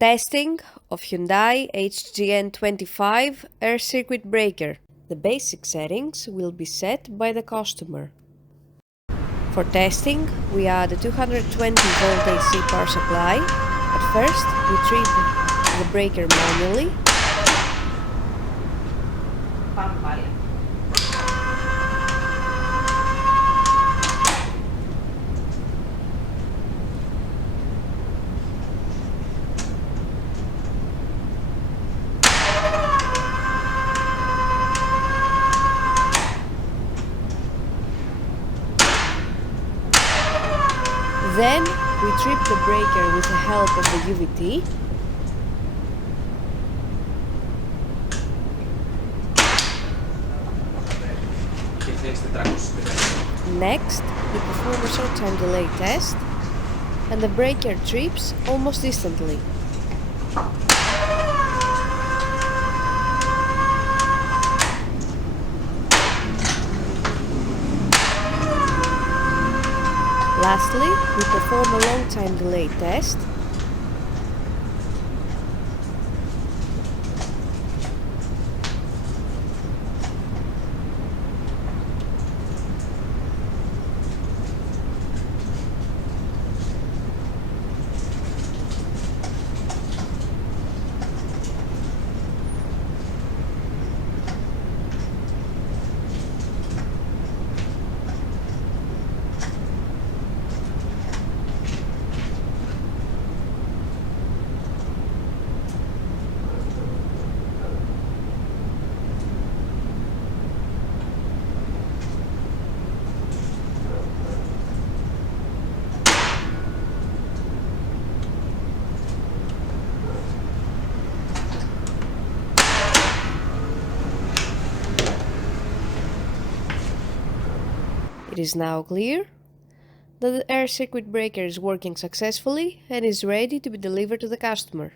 Testing of Hyundai HGN25 air circuit breaker. The basic settings will be set by the customer. For testing, we add a 220-volt AC power supply. At first, we trip the breaker manually. Then we trip the breaker with the help of the UVT. Next, we perform a short time delay test, and the breaker trips almost instantly. Lastly, we perform a long time delay test. It is now clear that the air circuit breaker is working successfully and is ready to be delivered to the customer.